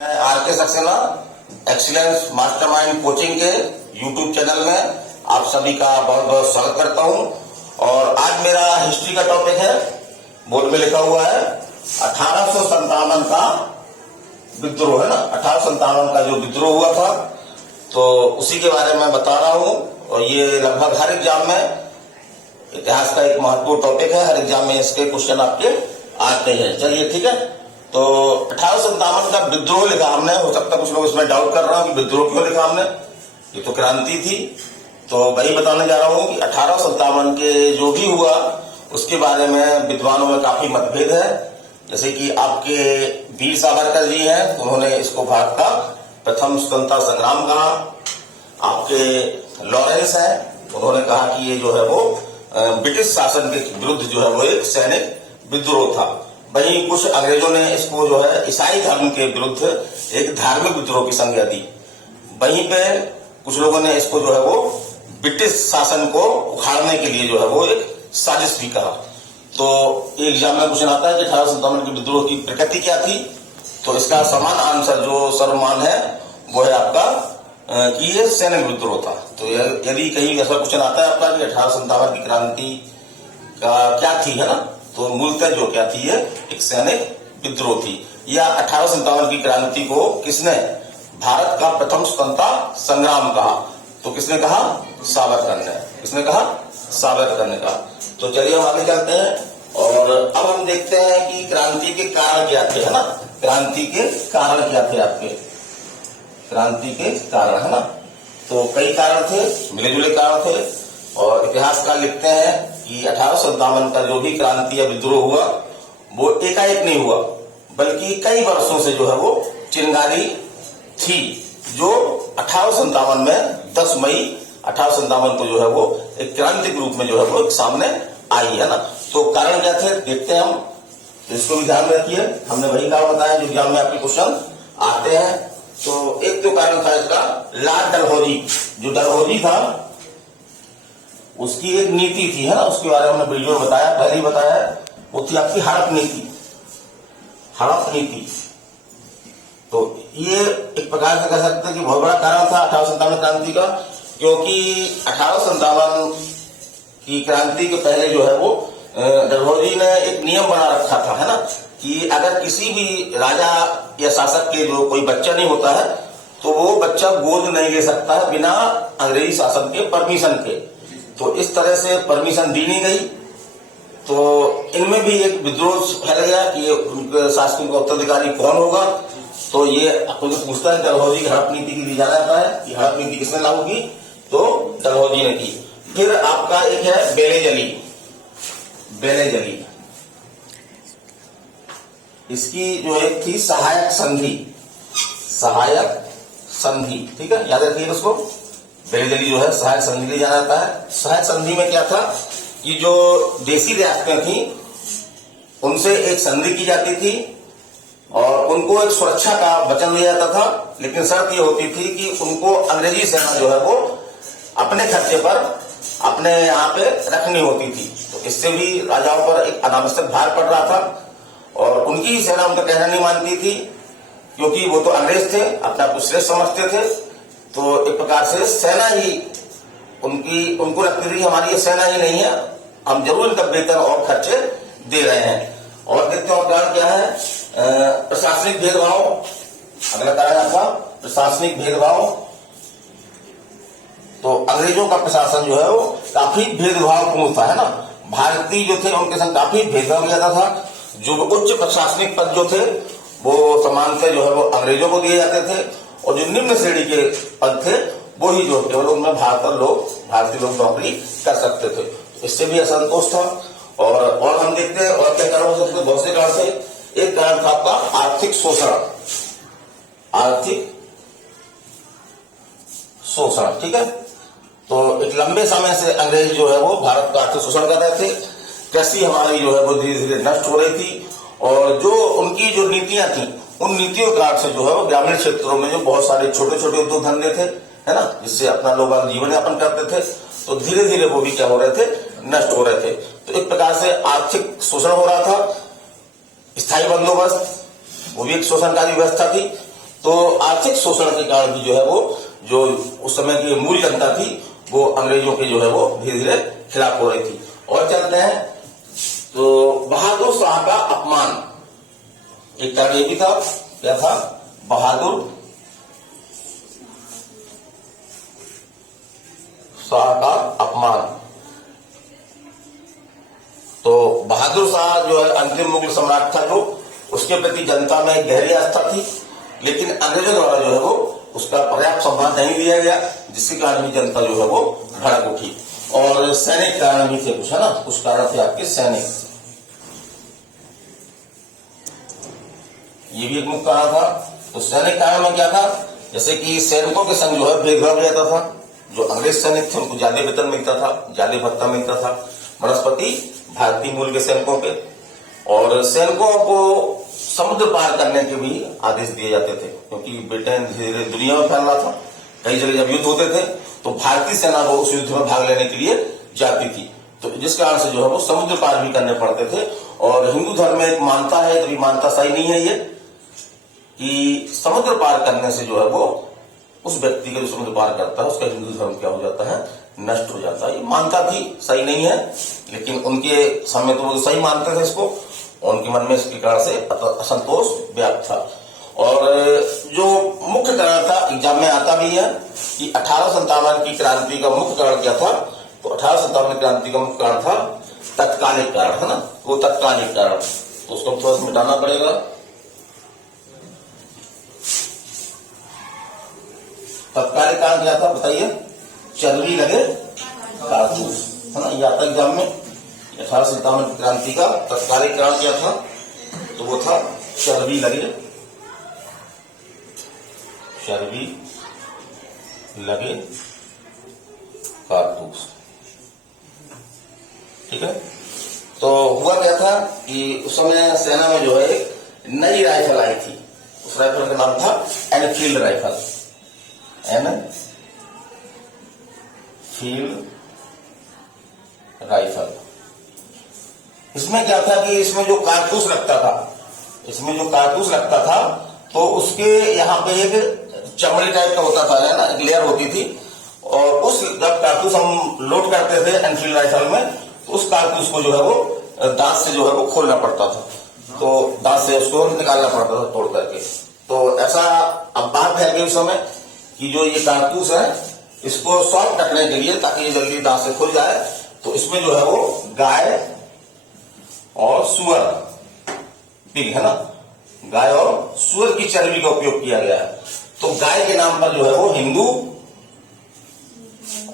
Are के Saxena excellence mastermind coaching के YouTube channel में आप सभी का बहुत बहुत स्वागत करता हूं। और आज मेरा हिस्ट्री का टॉपिक है, बोर्ड में लिखा हुआ है 1857 का विद्रोह, है ना। 1857 का जो विद्रोह हुआ था तो उसी के बारे में बता रहा हूं। और ये लगभग हर एग्जाम में इतिहास का एक महत्वपूर्ण टॉपिक है, हर एग्जाम में इसके क्वेश्चन आपके आते हैं। चलिए ठीक है। तो 1857 का विद्रोह लिखा हमने, हो सकता है कुछ लोग इसमें डाउट कर रहा हूं कि विद्रोह क्यों लिखा हमने, ये तो क्रांति थी। तो वही बताने जा रहा हूं कि 1857 के जो भी हुआ उसके बारे में विद्वानों में काफी मतभेद है। जैसे कि आपके वीर सावरकर जी हैं, उन्होंने इसको भारत का प्रथम स्वतंत्रता संग्राम कहा। आपके लॉरेंस हैं, उन्होंने कहा कि ये जो है वो ब्रिटिश शासन के विरुद्ध जो है वो एक सैनिक विद्रोह था। वहीं कुछ अंग्रेजों ने इसको जो है ईसाई धर्म के विरुद्ध एक धार्मिक विद्रोह की संज्ञा दी। वहीं पे कुछ लोगों ने इसको जो है वो ब्रिटिश शासन को उखाड़ने के लिए जो है वो एक साजिश भी कहा। तो एग्जाम में क्वेश्चन आता है कि 1857 के विद्रोह की प्रकृति क्या थी। तो इसका समान आंसर जो सर्वमान है वो है आपका कि ये सैनिक विद्रोह था। तो यदि कहीं ऐसा क्वेश्चन आता है आपका कि 1857 की क्रांति का क्या थी, है ना, तो मूलतः जो क्या थी, ये एक सैनिक विद्रोह थी। या 1857 की क्रांति को किसने भारत का प्रथम स्वतंत्रता संग्राम कहा, तो किसने कहा, सावरकर ने। किसने कहा, सावरकर ने कहा। तो चलिए हम आगे चलते हैं और अब हम देखते हैं कि क्रांति के कारण क्या थे, है ना। क्रांति के कारण क्या थे आपके, क्रांति के कारण, है ना। तो कई कारण थे, मिले जुले कारण थे। और इतिहासकार लिखते हैं कि 1857 का जो भी क्रांति या विद्रोह हुआ वो एकाएक नहीं हुआ, बल्कि कई वर्षों से जो है वो चिंगारी थी, जो 1857 में 10 मई 1857 को जो है वो एक क्रांति के रूप में जो है वो एक सामने आई, है ना। तो कारण क्या थे देखते हैं हम, इसको भी ध्यान में रखिए। हमने वही कारण बताया जो एग्जाम में आपके क्वेश्चन आते हैं। तो एक तो कारण था इसका लॉर्ड डलहौजी। जो डलहौजी था उसकी एक नीति थी, है ना, उसके बारे में हमने वीडियो में बताया, पहले ही बताया। वो थी आपकी हड़प नीति, हड़प नीति। तो ये एक प्रकार से कह सकते हैं कि बहुत बड़ा कारण था 1857 क्रांति का, क्योंकि 1857 की क्रांति के पहले जो है वो डलहौजी ने एक नियम बना रखा था, है ना, कि अगर किसी भी राजा या शासक के जो कोई बच्चा नहीं होता है तो वो बच्चा गोद नहीं ले सकता है बिना अंग्रेजी शासन के परमिशन के। तो इस तरह से परमिशन दी नहीं गई। तो इनमें भी एक विद्रोह फैल गया कि ये उनके शासन का उत्तराधिकारी कौन होगा। तो ये पूछता है डलहौजी की हड़प नीति की ली जाना जाता है कि हड़प नीति किसने लागू की, तो डलहौजी ने की। फिर आपका एक है बेलेजली। बेलेजली इसकी जो एक थी सहायक संधि, सहायक संधि, ठीक है, याद रखिए उसको। बेलेजली जो है सहायक संधि ली जाना जाता है। सहायक संधि में क्या था कि जो देसी रियासतें थी उनसे एक संधि की जाती थी और उनको एक सुरक्षा का वचन दिया जाता था, लेकिन शर्त ये होती थी कि उनको अंग्रेजी सेना जो है वो अपने खर्चे पर अपने यहाँ पे रखनी होती थी। तो इससे भी राजाओं पर एक अनावश्यक भार पड़ रहा था और उनकी सेना उनका कहना नहीं मानती थी, क्योंकि वो तो अंग्रेज थे, अपने आप को श्रेष्ठ समझते थे। तो एक प्रकार से सेना ही उनको लगती थी हमारी ये सेना ही नहीं है, हम जरूर इनका वेतन और खर्चे दे रहे हैं। और देखते हैं कारण क्या है, प्रशासनिक भेदभाव। अगला कारण आपका प्रशासनिक भेदभाव। तो अंग्रेजों का प्रशासन जो है वो काफी भेदभावपूर्ण था, है ना। भारतीय जो थे उनके संग काफी भेदभाव किया जाता था। जो उच्च प्रशासनिक पद जो थे वो समानतः जो है वो अंग्रेजों को दिए जाते थे और जो निम्न श्रेणी के पद थे वो ही जो केवल उनमें भारतीय लोग नौकरी कर सकते थे। तो इससे भी असंतोष था। और हम देखते हैं और क्या कारण हो सकते, बहुत से कारण थे। एक कारण था आपका आर्थिक शोषण, आर्थिक शोषण, ठीक है। तो एक लंबे समय से अंग्रेज जो है वो भारत का आर्थिक शोषण कर रहे थे। कृषि हमारी जो है वो धीरे धीरे नष्ट हो रही थी और जो उनकी जो नीतियां थी उन नीतियों के कारण से जो है वो ग्रामीण क्षेत्रों में जो बहुत सारे छोटे छोटे उद्योग धंधे थे, है ना, जिससे अपना लोग जीवन यापन करते थे, तो धीरे धीरे वो भी क्या हो रहे थे, नष्ट हो रहे थे। तो एक प्रकार से आर्थिक शोषण हो रहा था। स्थायी बंदोबस्त वो भी एक शोषणकारी व्यवस्था थी। तो आर्थिक शोषण के कारण भी जो है वो जो उस समय की मूल जनता थी वो अंग्रेजों के जो है वो धीरे धीरे खिलाफ हो रही थी। और चलते हैं तो बहादुर शाह का अपमान, एक कारण ये भी था, क्या था, बहादुर शाह का अपमान। तो बहादुर शाह जो है अंतिम मुगल सम्राट था, जो उसके प्रति जनता में गहरी आस्था थी, लेकिन अंग्रेजों द्वारा जो है वो उसका पर्याप्त सम्मान नहीं दिया गया, जिसके कारण भी जनता जो है वो भड़क उठी। और सैनिक कारण भी थे कुछ, है ना, कुछ कारण थे आपके सैनिक, ये भी एक मुख्य कारण था। तो सैनिक कारण में क्या था, जैसे कि सैनिकों के संग जो है भेदभाव रहता था। जो अंग्रेज सैनिक थे उनको ज्यादा वेतन मिलता था, ज्यादा भत्ता मिलता था वनस्पति भारतीय मूल के सैनिकों के। और सैनिकों को समुद्र पार करने के भी आदेश दिए जाते थे, क्योंकि ब्रिटेन धीरे धीरे दुनिया में फैल रहा था। कई जगह जब युद्ध होते थे तो भारतीय सेना वो उस युद्ध में भाग लेने के लिए जाती थी, तो जिस कारण से जो है वो समुद्र पार भी करने पड़ते थे। और हिंदू धर्म में एक मानता है, कभी मानता सही नहीं है ये, कि समुद्र पार करने से जो है वो उस व्यक्ति का जो समुद्र पार करता है उसका हिंदू धर्म क्या हो जाता है, नष्ट हो जाता है। ये मानता थी सही नहीं है, लेकिन उनके समय तो वो सही मानते थे इसको, उनके मन में इसके कारण से असंतोष व्याप्त था। और जो मुख्य कारण था, एग्जाम में आता भी है कि 1857 की क्रांति का मुख्य कारण क्या था, तो 1857 की क्रांति का मुख्य कारण था तत्कालिक कारण, है ना, वो तत्कालिक कारण, तो उसको थोड़ा सा मिटाना पड़ेगा। तत्कालिक कारण क्या था बताइए, चर्बी लगे कारतूस, है ना, ये आता एग्जाम में। 1857 की क्रांति का तत्कालिक कारण क्या था, तो वो था चर्बी लगे कारतूस। ठीक है, तो हुआ क्या था कि उस समय सेना में जो है एक नई राइफल आई थी, उस राइफल का नाम था एनफील्ड राइफल, एनफील्ड राइफल। इसमें क्या था कि इसमें जो कारतूस लगता था, तो उसके यहाँ पे एक चमड़ी टाइप का होता था, है ना, एक लेयर होती थी। और उस जब कारतूस हम लोड करते थे एनफील्ड राइफल में, तो उस कारतूस को जो है वो दांत से जो है वो खोलना पड़ता था, तो दांत से उसको निकालना पड़ता था तोड़ करके। तो ऐसा अब बात फैल गई उस समय कि जो ये कारतूस है इसको सॉफ्ट रखने के लिए, ताकि ये जल्दी दांत से खुल जाए, तो इसमें जो है वो गाय और सुअर, पिग, है ना, गाय और सुअर की चर्बी का उपयोग किया गया है। तो गाय के नाम पर जो है वो हिंदू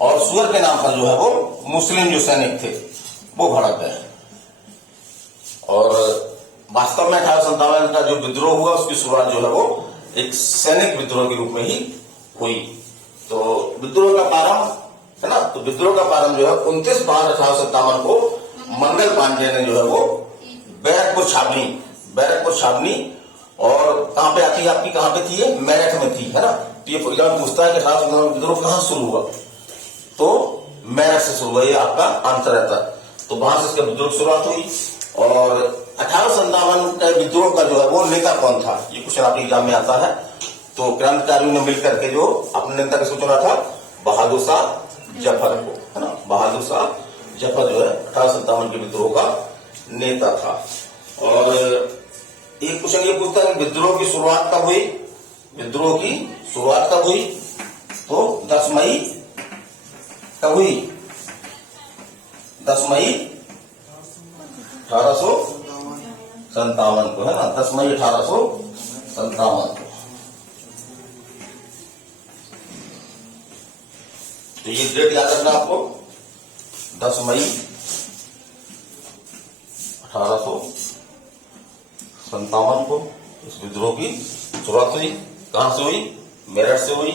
और सुअर के नाम पर जो है वो मुस्लिम जो सैनिक थे वो भड़क गए। और वास्तव में 1857 का जो विद्रोह हुआ उसकी शुरुआत जो है वो एक सैनिक विद्रोह के रूप में ही हुई। तो विद्रोह का प्रारंभ, है ना, तो विद्रोह का प्रारंभ जो है 29/5/1857 को मंगल पांडे ने जो है वो बैरकपुर छावनी, और कहां पे आती है आपकी, कहां पे थी ये, मेरठ में थी, है ना। तो ये एग्जाम पूछता है कि 1857 विद्रोह कहां शुरू हुआ, तो मेरठ से शुरू हुआ, ये आपका आंसर रहता है। तो वहां से इसका विद्रोह की शुरुआत हुई। और 1857 का विद्रोह का जो है वो नेता कौन था, ये क्वेश्चन आपके एग्जाम में आता है। तो क्रांतिकारियों ने मिलकर के जो अपने नेता किसको चुना था, बहादुर शाह जफर को, है ना, बहादुर शाह जफर जो है 1857 के विद्रोह का नेता था। और एक क्वेश्चन ये पूछता है विद्रोह की शुरुआत कब हुई, तो 10 मई कब हुई, 10 मई 1857 को, है ना, 10 मई 1857 को। तो ये डेट याद रखना आपको, 10 मई 1857 को इस विद्रोह की शुरुआत हुई। कहां से हुई, मेरठ से हुई,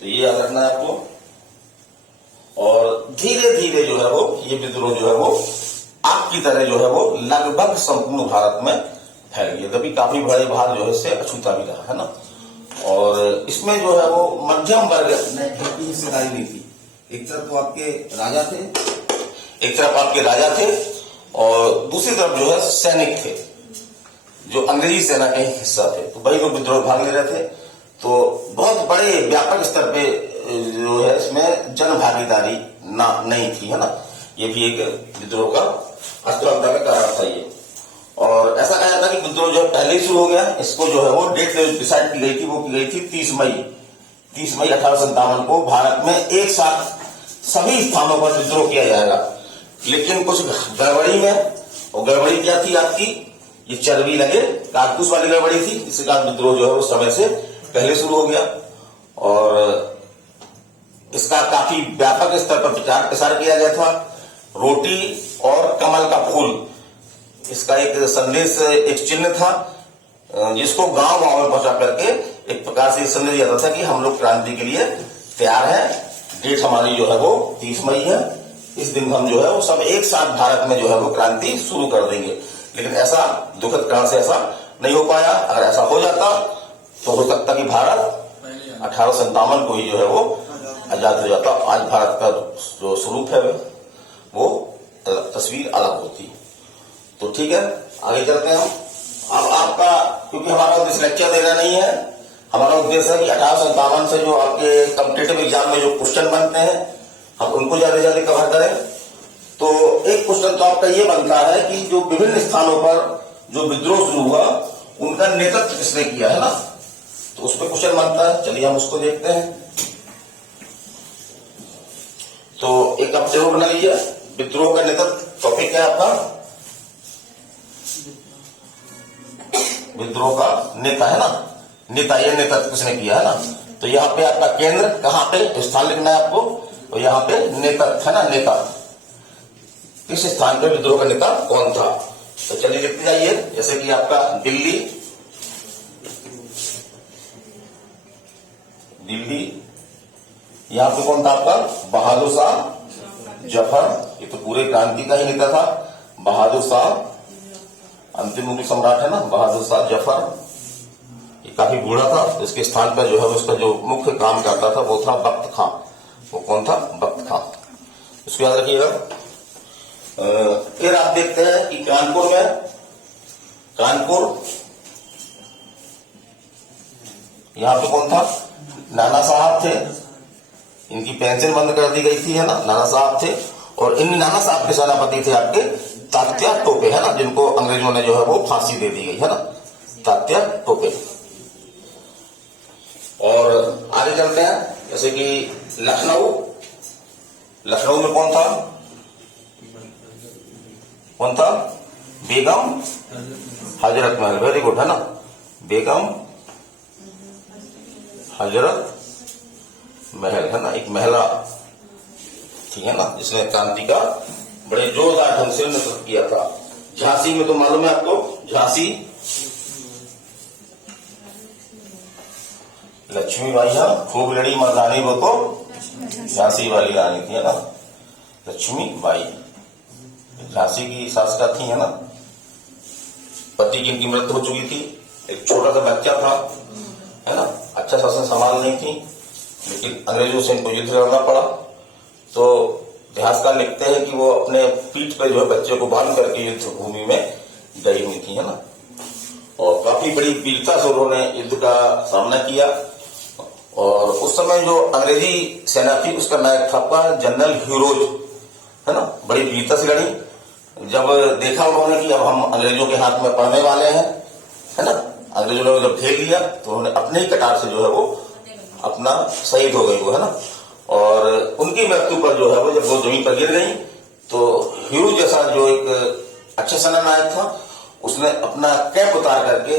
तो ये याद रखना है आपको। और धीरे धीरे जो है वो ये विद्रोह जो है वो आपकी तरह जो है वो लगभग संपूर्ण भारत में फैल गया, तभी काफी बड़े भाग जो है इससे अछूता भी रहा, है ना। और इसमें जो है वो मध्यम वर्ग की हिस्सेदारी नहीं थी। एक तरफ तो आपके राजा थे, और दूसरी तरफ जो है सैनिक थे जो अंग्रेजी सेना का ही हिस्सा थे। तो तो वही लोग विद्रोह भाग ले रहे थे। तो बहुत बड़े व्यापक स्तर पे जो है इसमें जन भागीदारी ना नहीं थी, है ना। ये भी एक विद्रोह का असफलता का कारण था ये। और ऐसा कहा जाता है कि विद्रोह जो पहले ही शुरू हो गया, इसको जो है वो डेट डिसाइड की गई थी, वो की गई थी 30 मई 1857 को भारत में एक साथ सभी स्थानों पर विद्रोह किया जाएगा। लेकिन कुछ गड़बड़ी में, और गड़बड़ी क्या थी आपकी, ये चरबी लगे कारतूस वाली गड़बड़ी थी, इसके बाद विद्रोह जो है वो समय से पहले शुरू हो गया। और इसका काफी व्यापक स्तर पर प्रचार प्रसार किया गया था। रोटी और कमल का फूल, इसका एक संदेश, एक चिन्ह था, जिसको गांव गांव में पहुंचा करके एक प्रकार से संदेश दिया था कि हम लोग क्रांति के लिए तैयार हैं। डेट हमारी जो है वो 30 मई है। इस दिन हम जो है वो सब एक साथ भारत में जो है वो क्रांति शुरू कर देंगे। लेकिन ऐसा दुखद कारण से ऐसा नहीं हो पाया। अगर ऐसा हो जाता तो हो सकता कि भारत 1857 को ही जो है वो आजाद हो जाता। आज भारत का जो स्वरूप है वो तस्वीर अलग होती। तो ठीक है, आगे चलते हैं हम। अब आपका, क्योंकि हमारा उद्देश्य लेक्चर देना नहीं है, हमारा उद्देश्य है कि 1857 से जो आपके कॉम्पिटिटिव एग्जाम में जो क्वेश्चन बनते हैं हम उनको ज्यादा से ज्यादा कवर करें। तो एक क्वेश्चन तो आपका ये बनता है कि जो विभिन्न स्थानों पर जो विद्रोह शुरू हुआ उनका नेतृत्व किसने किया, है ना। तो उस पर क्वेश्चन बनता है, चलिए हम उसको देखते हैं। तो एक आप जरूर बना लीजिए, विद्रोह का नेतृत्व टॉपिक है आपका विद्रोह का नेता, है ना। नेता, ये नेतृत्व किसने किया, है ना। तो यहाँ पे आपका केंद्र कहाँ पे, स्थान लिखना है आपको, और यहाँ पे नेतृत्व, है ना, नेता, किस स्थान पे विद्रोह का नेता कौन था। तो चलिए लिखते जाइए, जैसे कि आपका दिल्ली, यहाँ पे कौन था आपका, बहादुर शाह जफर, ये तो पूरे क्रांति का ही नेता था। बहादुर शाह, अंतिम मुगल सम्राट है ना, बहादुर शाह जफर, ये काफी बूढ़ा था। इसके स्थान पर जो है उसका जो मुख्य काम करता था वो था बख्त खां। वो कौन था, बख्त खां, इसको याद रखिएगा। फिर आप देखते हैं कि कानपुर में, कानपुर, यहां पे कौन था, नाना साहब थे। इनकी पेंशन बंद कर दी गई थी, है ना, नाना साहब थे। और इन नाना साहब के सेनापति थे आपके तात्या टोपे, है ना, जिनको अंग्रेजों ने जो है वो फांसी दे दी गई, है ना, तात्या टोपे। और आगे चलते हैं, जैसे कि लखनऊ, लखनऊ में कौन था, कौन था, बेगम हजरत महल, वेरी गुड, है ना, बेगम हजरत महल, है ना, एक महिला थी, है ना, जिसने क्रांति का बड़े जोरदार ढंग से नेतृत्व किया था। झांसी में तो मालूम है आपको, झांसी लक्ष्मीबाई, खूब लड़ी मर्दानी, वो तो झांसी वाली रानी थी, है ना, लक्ष्मीबाई, झांसी की शासका थी, है ना। पति की इनकी मृत्यु हो चुकी थी, एक छोटा सा बच्चा था, है ना, अच्छा शासन संभाल नहीं थी, लेकिन अंग्रेजों से इनको युद्ध लड़ना पड़ा। तो इतिहासकार लिखते हैं कि वो अपने पीठ पर जो है बच्चे को बांध करके युद्ध भूमि में गई हुई थी, है ना। और काफी बड़ी वीरता से उन्होंने युद्ध का सामना किया। और उस समय जो अंग्रेजी सेना थी उसका नायक था आपका जनरल ह्यूरोज, है ना, बड़ी वीरता से लड़ी। जब देखा उन्होंने कि अब हम अंग्रेजों के हाथ में पड़ने वाले हैं, है ना, अंग्रेजों ने जब घेर लिया तो उन्होंने अपने ही कटार से जो है वो अपना शहीद हो गई वो, है ना। और उनकी मृत्यु पर जो है वो जब वो जमीन पर गिर गई तो ह्यूरोज जैसा जो एक अच्छा सेना नायक था उसने अपना कैप उतार करके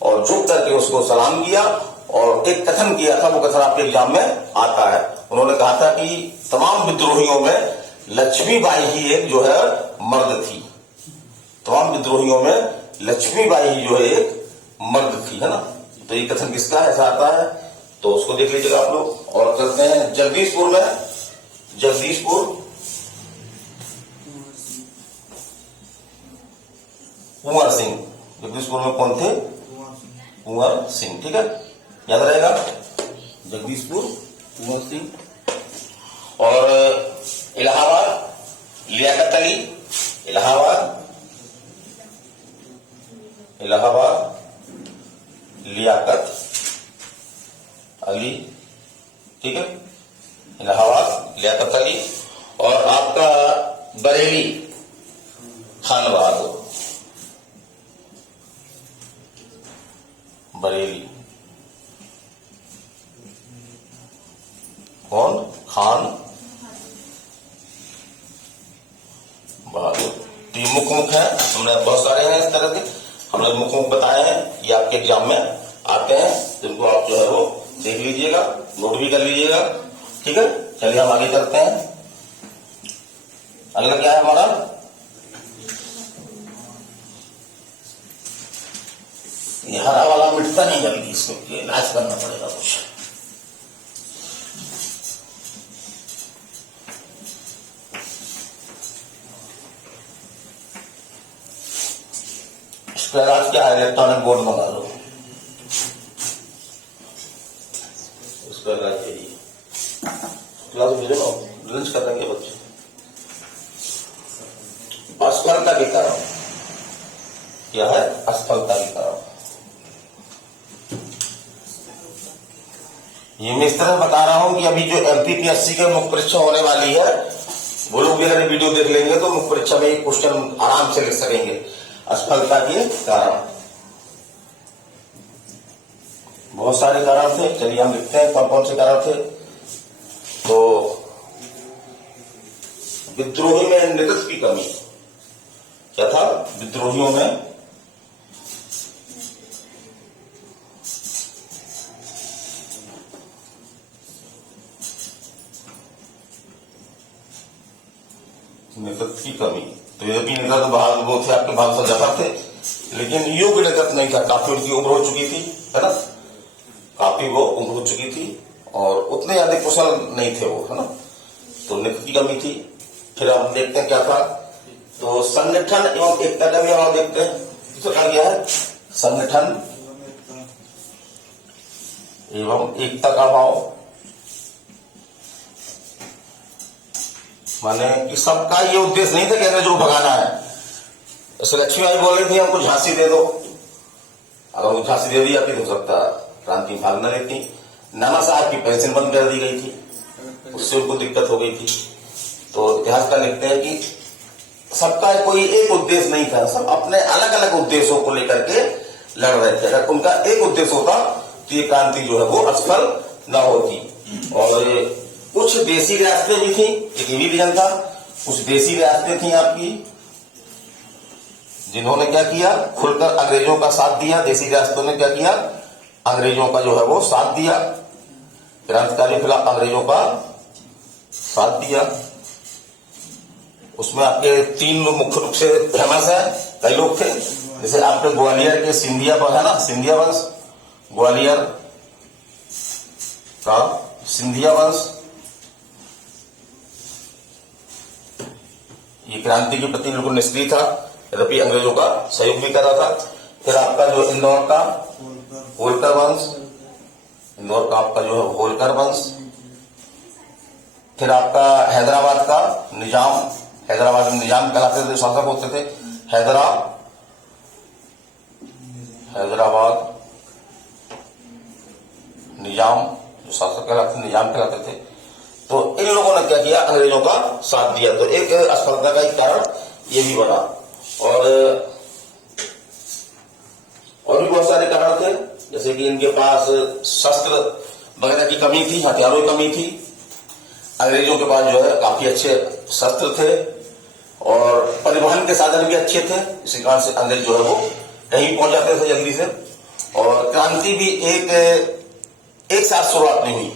और झुक करके उसको सलाम किया और एक कथन किया था, वो कथन आपके एग्जाम में आता है। उन्होंने कहा था कि तमाम विद्रोहियों में लक्ष्मीबाई ही एक जो है मर्द थी, तमाम विद्रोहियों में लक्ष्मीबाई ही जो है एक मर्द थी, है ना। तो ये कथन किसका ऐसा आता है, तो उसको देख लीजिएगा आप लोग। और करते हैं जगदीशपुर में, जगदीशपुर, कुंवर सिंह, जगदीशपुर में कौन थे, कुंवर सिंह, ठीक है, याद रहेगा, जगदीशपुर कुंवर सिंह। और इलाहाबाद लियाकत अली, इलाहाबाद, इलाहाबाद लियाकत अली, ठीक है, इलाहाबाद लियाकत अली। और आपका बरेली खान बहादुर, बरेली कौन? खान बहादुर। तो ये मुख्य है, हमने बहुत सारे हैं इस तरह के, हमने मुख्य बताए हैं, ये आपके एग्जाम में आते हैं, जिनको आप जो है वो देख लीजिएगा, नोट भी कर लीजिएगा, ठीक है। चलिए हम आगे चलते हैं। अगला क्या है हमारा? ये हरा वाला मिटता नहीं जल्दी, इसको इलाज करना पड़ेगा कुछ। इसका इलाज क्या है? इलेक्ट्रॉनिक बोर्ड मंगा लो, इसका इलाज यही। क्लास भेजो ना, लंच कर देंगे बच्चे। असफलता के कारण क्या है? असफलता के कारण। ये मैं इस तरह बता रहा हूं कि अभी जो एमपीपीएससी के मुख्य परीक्षा होने वाली है, वो लोग भी अगर वीडियो देख लेंगे तो मुख्य परीक्षा में ये क्वेश्चन आराम से लिख सकेंगे, असफलता के कारण। बहुत सारे कारण थे, चलिए हम लिखते हैं कौन कौन से कारण थे। तो विद्रोही में नेतृत्व की कमी, क्या था? विद्रोहियों में नेतृत्व की कमी। तो यद्यपि नेता तो बाहर वो थे, आपके बादशाह जफर थे, लेकिन योग्य नेतृत्व नहीं था, काफी उनकी उम्र हो चुकी थी, है ना, काफी वो उम्र हो चुकी थी और उतने अधिक कुशल नहीं थे वो, है ना, तो नेतृत्व की कमी थी। फिर हम देखते हैं क्या था, तो संगठन एवं एकता का भी हम देखते हैं। तो क्या है? संगठन एवं एकता का अभाव, माने कि सबका ये उद्देश्य नहीं था कि अंग्रेजों को भगाना है। जैसे लक्ष्मीबाई बोल रही थी हमको झांसी दे दो, अगर वो झांसी दे दी जाती तो सकता क्रांति भाग न लेती। नाना साहब की पेंशन बंद कर दी गई थी, उससे उनको दिक्कत हो गई थी। तो इतिहास का लिखते हैं कि सबका कोई एक उद्देश्य नहीं था, सब अपने अलग अलग उद्देश्यों को लेकर के लड़ रहे थे। अगर उनका एक उद्देश्य होता तो ये क्रांति जो है वो असफल न होती। और कुछ देसी रियासतें भी थी, एक ये भी रीजन था, कुछ देसी रियासतें थी आपकी, जिन्होंने क्या किया? खुलकर अंग्रेजों का साथ दिया। देसी रियासतों ने क्या किया? अंग्रेजों का जो है वो साथ दिया, क्रांतिकारी खिलाफ अंग्रेजों का साथ दिया। उसमें आपके तीन लोग मुख्य रूप से फेमस है, कई लोग थे, जैसे आपके ग्वालियर के सिंधिया पर है ना, सिंधिया वंश, ग्वालियर का सिंधिया वंश, ये क्रांति के प्रति बिल्कुल निष्क्रिय था, यद्यपि अंग्रेजों का सहयोग भी कर रहा था। फिर आपका जो इंदौर का होलकर वंश, इंदौर का आपका जो है होलकर वंश। फिर आपका हैदराबाद का निजाम, हैदराबाद में निजाम कहलाते थे, शासक होते थे, हैदराबाद निजाम, जो शासक कहलाते, निजाम कहलाते थे। तो इन लोगों ने क्या किया? अंग्रेजों का साथ दिया। तो एक असफलता का एक कारण ये भी बना। और भी बहुत सारे कारण थे, जैसे कि इनके पास शस्त्र वगैरह की कमी थी, हथियारों की कमी थी। अंग्रेजों के पास जो है काफी अच्छे शस्त्र थे और परिवहन के साधन भी अच्छे थे, इसी कारण से अंग्रेज जो है वो कहीं पहुंच जाते थे जल्दी से। और क्रांति भी एक साथ शुरुआत नहीं हुई,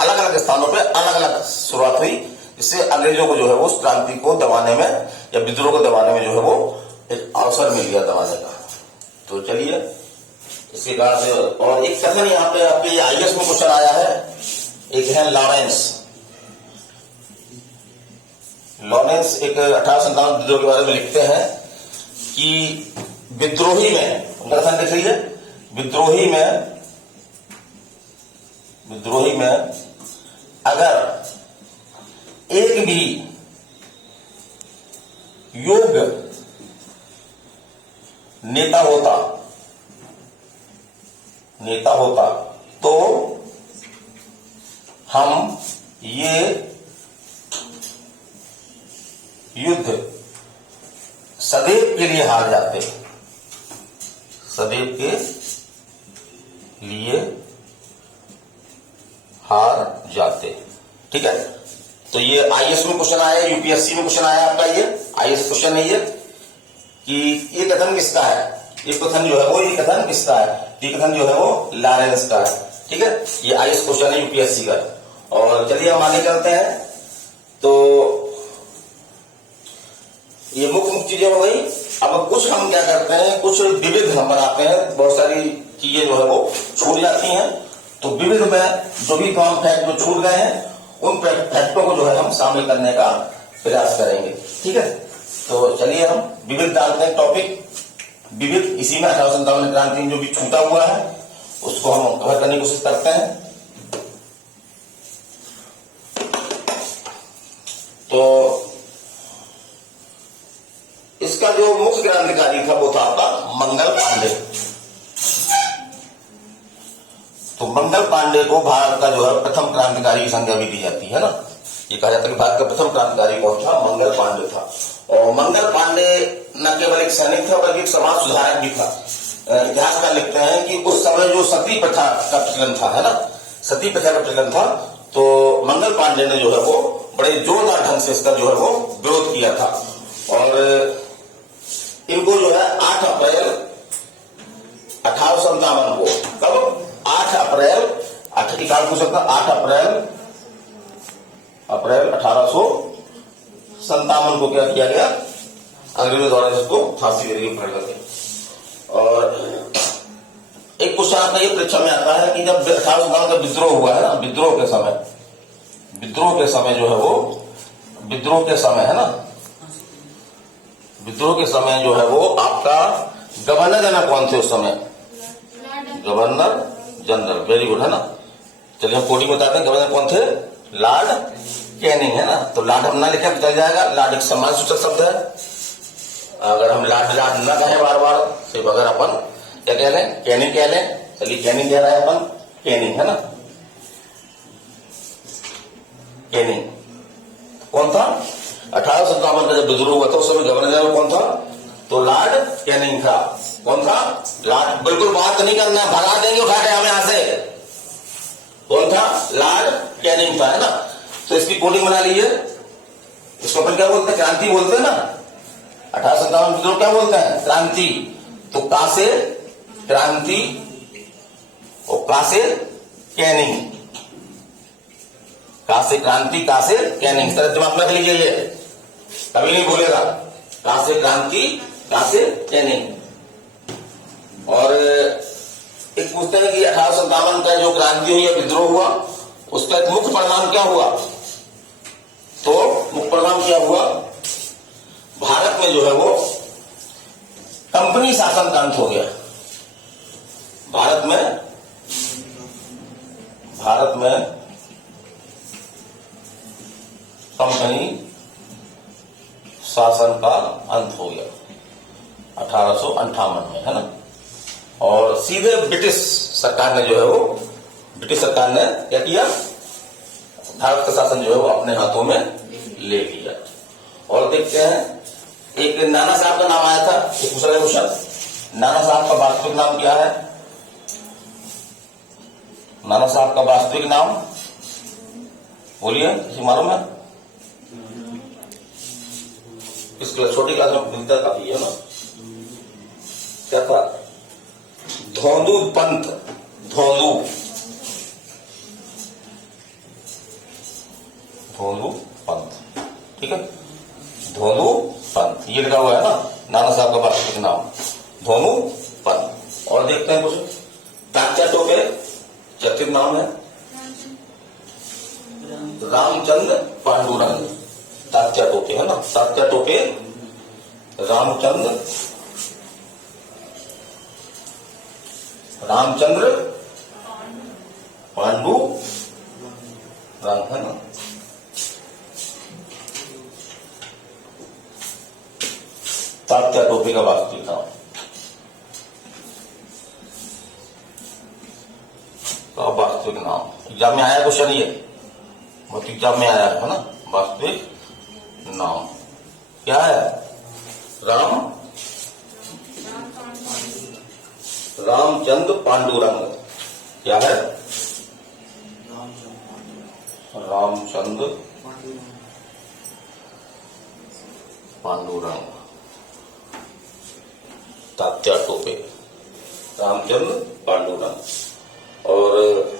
अलग अलग स्थानों पे अलग अलग शुरुआत हुई, इससे अंग्रेजों को जो है वो उस क्रांति को दबाने में या विद्रोह को दबाने में जो है वो एक अवसर मिल गया दबाने का। तो चलिए इसके कारण से, और एक कथन यहाँ पे आपके आईएएस में क्वेश्चन आया है, एक है लॉरेंस एक 1857 विद्रोह के बारे में लिखते हैं कि विद्रोही में, उनका कथन देख लीजिए, विद्रोही में अगर एक भी योग्य नेता होता नेता होता तो हम ये युद्ध सदैव के लिए हार जाते, सदैव के लिए हार जाते। ठीक है, तो ये आईएएस में क्वेश्चन आया, यूपीएससी में क्वेश्चन आया आपका, ये आईएएस क्वेश्चन है ये कि ये कथन किसका है, ये कथन जो है वो, ये कथन किसका है, ये कथन जो है वो लॉरेंस का है। ठीक है, ये आईएएस क्वेश्चन है यूपीएससी का। और चलिए हम आगे चलते हैं। तो ये मुख्य चीजें हो गई। अब कुछ हम क्या करते हैं, कुछ विविध हम बनाते हैं, बहुत सारी चीजें जो है वो छूट जाती हैं। तो विविध में जो भी तमाम फैक्ट जो छूट गए हैं उन फैक्टों को जो है हम शामिल करने का प्रयास करेंगे। ठीक है, तो चलिए हम विविध डालते हैं टॉपिक, विविध इसी में 1857 क्रांति में जो भी छूटा हुआ है उसको हम कवर करने की कोशिश करते हैं। तो इसका जो मुख्य क्रांतिकारी था वो था आपका मंगल पांडे। तो मंगल पांडे को भारत का जो है प्रथम क्रांतिकारी की संज्ञा भी दी जाती है ना। ये कहा जाता है कि भारत का प्रथम क्रांतिकारी कौन था, मंगल पांडे था। और मंगल पांडे न केवल एक सैनिक था बल्कि एक समाज सुधारक भी था। इतिहासकार लिखते हैं कि उस समय जो सती प्रथा का प्रचलन था, है ना, सती प्रथा का प्रचलन था, तो मंगल पांडे ने जो है वो बड़े जोरदार ढंग से इसका जो है वो विरोध किया था। और इनको जो है 8 अप्रैल 1857 को, कब, 8 अप्रैल 8 की काल पूछ सकता, 8 अप्रैल 1857 को क्या किया गया, अंग्रेजों द्वारा इसको फांसी दे दी गई। और एक क्वेश्चन आता है, ये परीक्षा में आता है कि जब 1857 का विद्रोह हुआ है ना, विद्रोह के समय जो है वो, विद्रोह के समय है ना, विद्रोह के समय जो है वो आपका गवर्नर जनरल कौन थे उस समय, गवर्नर जनरल, वेरी गुड, है ना। चलिए हम कोडिंग बताते हैं, गवर्नर कौन थे, लॉर्ड कैनिंग, है ना। तो लॉर्ड हम ना लिखे तो चल जाएगा, लॉर्ड एक सम्मान सूचक शब्द है। अगर हम लॉर्ड ना कहें बार बार, सिर्फ अगर अपन क्या कह लें, कैनिंग कह लें, चलिए कैनिंग कह रहा है अपन, कैनिंग, है ना, कैनिंग कौन था, 1857 का जब विद्रोह हुआ था उस समय गवर्नर जनरल कौन था, तो लॉर्ड कैनिंग था। कौन था, लॉर्ड, बिल्कुल बात नहीं करना, भगा देंगे उठा के हमें यहां से। कौन था, लॉर्ड कैनिंग था, है ना। तो इसकी कोडिंग बना लीजिए, इसको अपन क्या बोलते हैं, क्रांति बोलते हैं ना। 1857 विद्रोह क्या बोलते हैं, क्रांति। तो का से क्रांति और का से कैनिंग, का से क्रांति, का से कैनिंग, इस तरह दिमाग में रख लीजिए, ये कभी नहीं भूलेगा, का से क्रांति, का से कैनिंग। और एक पूछते हैं कि 1857 का जो क्रांति हुई या विद्रोह हुआ उसका एक मुख्य परिणाम क्या हुआ, तो मुख्य परिणाम क्या हुआ, भारत में जो है वो कंपनी शासन का अंत हो गया। भारत में कंपनी शासन का अंत हो गया 1858 में, है ना। और सीधे ब्रिटिश सरकार ने जो है वो, ब्रिटिश सरकार ने क्या किया, भारत का शासन जो है वो अपने हाथों में ले लिया। और देखते हैं, एक नाना साहब का नाम आया था, एक दूसरा क्वेश्चन, नाना साहब का वास्तविक नाम क्या है, नाना साहब का वास्तविक नाम बोलिए, किसी मालूम है, इस छोटी क्लास में मिलता काफी है ना, क्या था, धोंदू पंत, धोंदू पंत, ठीक है, धोंदू पंत, ये लिखा हुआ है ना, नाना साहब का वास्तविक नाम धोंदू पंत। और देखते हैं कुछ, तात्या टोपे चतुर नाम है, रामचंद्र पांडुरंग, तात्या टोपे, है ना, तात्या टोपे, रामचंद्र पांडुरंग, है ना। तात्या टोपे का वास्तविक नाम। वास्तविक नाम। एग्जाम में आया क्वेश्चन ये, भौतिक एग्जाम में आया है ना। वास्तविक नाम क्या है? रामचंद्र पांडुरंग। क्या है? रामचंद्र पांडुरंग। तात्या टोपे, रामचंद्र पांडुरंग। और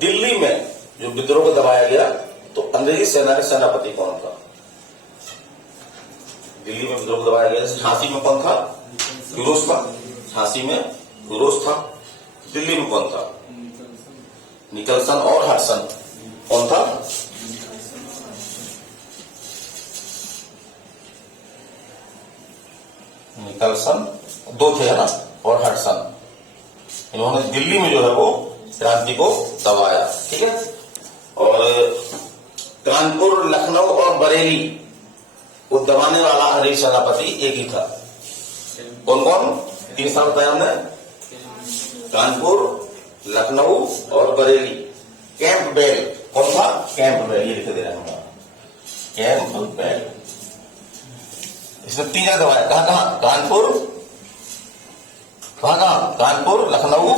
दिल्ली में जो विद्रोह को दबाया गया तो अंग्रेजी सेना के सेनापति कौन था? दिल्ली में विद्रोह को दबाया गया, झांसी में कौन था? फिरोज था। झांसी में फिरोज था। दिल्ली में कौन था? निकलसन और हडसन। कौन था? निकलसन, दो थे है ना, और हडसन। इन्होंने दिल्ली में जो है वो क्रांति को दबाया। ठीक है। और कानपुर, लखनऊ और बरेली को दबाने वाला अंग्रेज सेनापति एक ही था। कौन कौन? 3 साल बताया हमने। कानपुर, लखनऊ और बरेली। कैंपबेल कौन था? कैंपबेल, ये लिख दे रहे हैं। कैंपबेल। इसने 3 जगह दबाया। कहाँ कहाँ? कानपुर, कहाँ? कानपुर, लखनऊ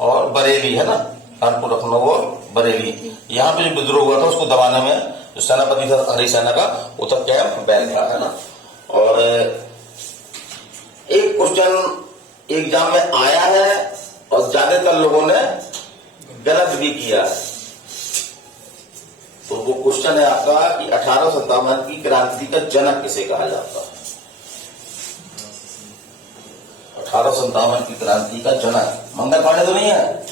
और बरेली है ना। कानपुर, लखनऊ और बरेली। यहाँ पे जो विद्रोह हुआ था उसको दबाने में जो सेनापति था अंग्रेज सेना का, वो था कैंपबेल था, है ना। और एक क्वेश्चन एग्जाम में आया है और ज्यादातर लोगों ने गलत भी किया है। तो वो क्वेश्चन है आपका कि 1857 की क्रांति का जनक किसे कहा जाता है? 1857 की क्रांति का जनक मंगल पांडे तो नहीं है?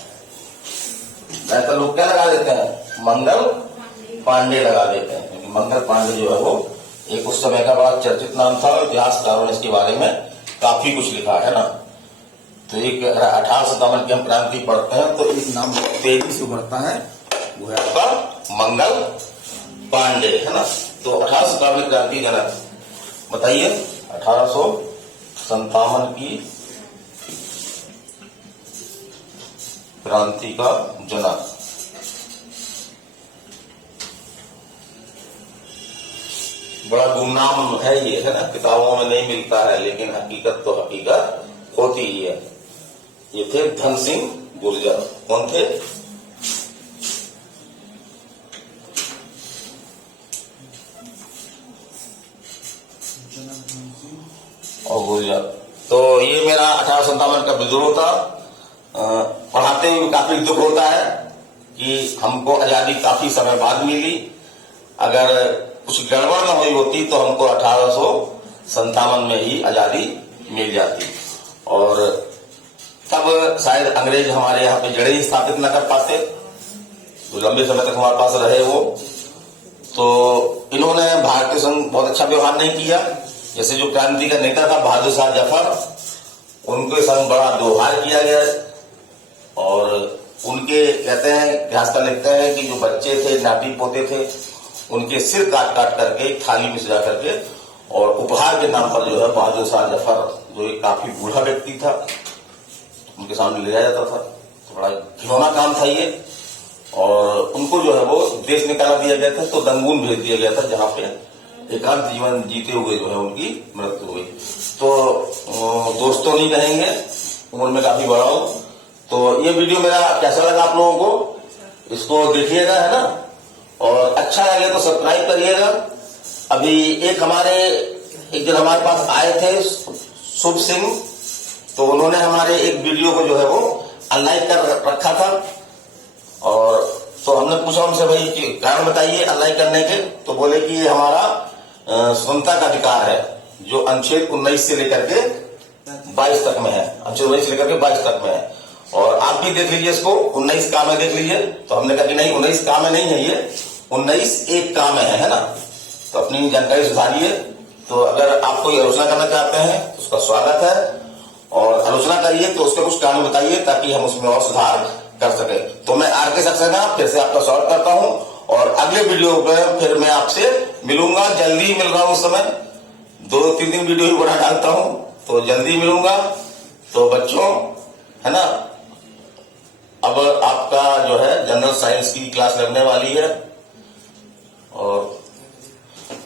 तो लोग क्या लगा देते हैं? मंगल पांडे लगा देते हैं, क्योंकि मंगल पांडे जो है वो एक उस समय का बड़ा चर्चित नाम था। इतिहासकारों ने इसके बारे में काफी कुछ लिखा है ना। तो एक 1857 की हम क्रांति पढ़ते हैं तो एक नाम तेजी से उभरता है, वो है आपका मंगल पांडे, है ना। तो 1857 क्रांति जनक बताइए। 1857 की क्रांति का जनक बड़ा गुमनाम है ये, है ना। किताबों में नहीं मिलता है, लेकिन हकीकत तो हकीकत होती ही है। ये थे धन सिंह गुर्जर। कौन थे? और गुर्जर। तो ये मेरा 1857 का विद्रोह था। पढ़ाते हुए काफी दुख होता है कि हमको आजादी काफी समय बाद मिली। अगर कुछ गड़बड़ न हुई होती तो हमको 1857 में ही आजादी मिल जाती, और तब शायद अंग्रेज हमारे यहाँ पे जड़ें ही स्थापित न कर पाते जो लंबे समय तक हमारे पास रहे वो। तो इन्होंने भारतीय संघ बहुत अच्छा व्यवहार नहीं किया। जैसे जो क्रांति का नेता था बहादुर शाह जफर, उनके संग बड़ा व्यवहार किया गया। और उनके कहते हैं, इतिहासकार लिखते हैं कि जो बच्चे थे, नाती पोते थे, उनके सिर काट काट करके थाली में सजा करके और उपहार के नाम पर जो है बहादुर शाह जफर, जो एक काफी बूढ़ा व्यक्ति था, उनके सामने ले जाया जाता था। तो बड़ा घिनौना काम था ये। और उनको जो है वो देश निकाला दिया गया था, तो रंगून भेज दिया गया था, जहां पे एकांत जीवन जीते हुए जो है उनकी मृत्यु हुई। तो दोस्तों नहीं कहेंगे, उम्र में काफी बड़ा हो। तो ये वीडियो मेरा कैसा लगा आप लोगों को, इसको देखिएगा, है ना। और अच्छा लगे तो सब्सक्राइब करिएगा। अभी एक दिन हमारे पास आए थे शुभ सिंह, तो उन्होंने हमारे एक वीडियो को जो है वो अनलाइक कर रखा था। और तो हमने पूछा उनसे, भाई कारण बताइए अनलाइक करने के। तो बोले कि ये हमारा स्वतंत्रता का अधिकार है, जो अनुच्छेद 19 से लेकर के 22 तक में है। अनुच्छेद 19 से लेकर के 22 तक में है। और आप भी देख लीजिए इसको, 19 का में देख लीजिए। तो हमने कहा कि नहीं, 19 का में नहीं है, ये 19 एक का में है ना। तो अपनी जानकारी सुधारिए। तो अगर आप कोई आलोचना करना चाहते हैं तो उसका स्वागत है, और आलोचना करिए तो उसके कुछ कारण बताइए ताकि हम उसमें और सुधार कर सके। तो मैं आर.के. सक्सेना फिर से आपका स्वागत करता हूं, और अगले वीडियो में फिर मैं आपसे मिलूंगा। जल्दी ही मिल रहा हूं। उस समय 2-3 दिन वीडियो ही बना डालता हूं। तो जल्दी मिलूंगा। तो बच्चों, है ना, अब आपका जो है जनरल साइंस की क्लास लगने वाली है और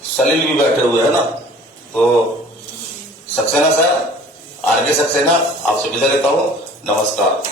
सलील भी बैठे हुए हैं ना। तो सक्सेना सर, आरके सक्सेना, आपसे विदा लेता हूं। नमस्कार।